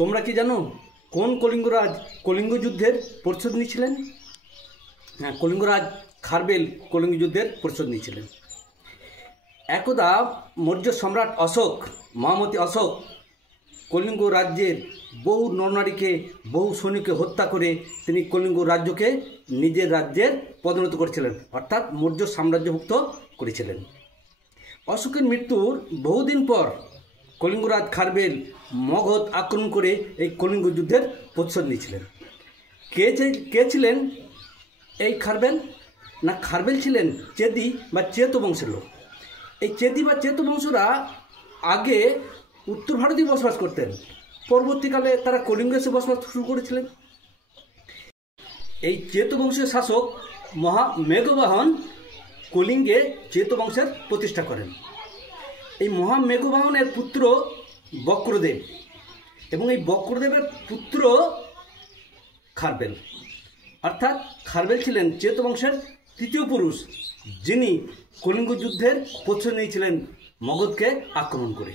তোমরা কি জানো কোন কলিঙ্গরাজ কলিঙ্গ যুদ্ধের প্রতিশোধ নিয়েছিলেন? হ্যাঁ, কলিঙ্গরাজ খারবেল কলিঙ্গ যুদ্ধের প্রতিশোধ নিয়েছিলেন। একদা মৌর্য সম্রাট অশোক, মহামতি অশোক কলিঙ্গ রাজ্যের বহু নরনারীকে, বহু সৈনিককে হত্যা করে তিনি কলিঙ্গ রাজ্যকে নিজের রাজ্যের পরিণত করেছিলেন, অর্থাৎ মৌর্য সাম্রাজ্যভুক্ত করেছিলেন। অশোকের মৃত্যুর বহুদিন পর কলিঙ্গরাজ খারবেল মগধ আক্রমণ করে এই কলিঙ্গ যুদ্ধের প্রতিশোধ নিয়েছিলেন। কে ছিলেন এই খারবেল? না, খারবেল ছিলেন চেদি বা চেত বংশের লোক। এই চেদি বা চেত বংশরা আগে উত্তর ভারতেই বসবাস করতেন, পরবর্তীকালে তারা কলিঙ্গে এসে বসবাস শুরু করেছিলেন। এই চেত বংশের শাসক মহামেঘবাহন কলিঙ্গে চেত বংশের প্রতিষ্ঠা করেন। এই মহামেঘবাহনের পুত্র বক্রদেব এবং এই বক্রদেবের পুত্র খারবেল, অর্থাৎ খারবেল ছিলেন চেত বংশের তৃতীয় পুরুষ, যিনি কলিঙ্গ যুদ্ধের প্রতিশোধ নিয়েছিলেন মগধকে আক্রমণ করে।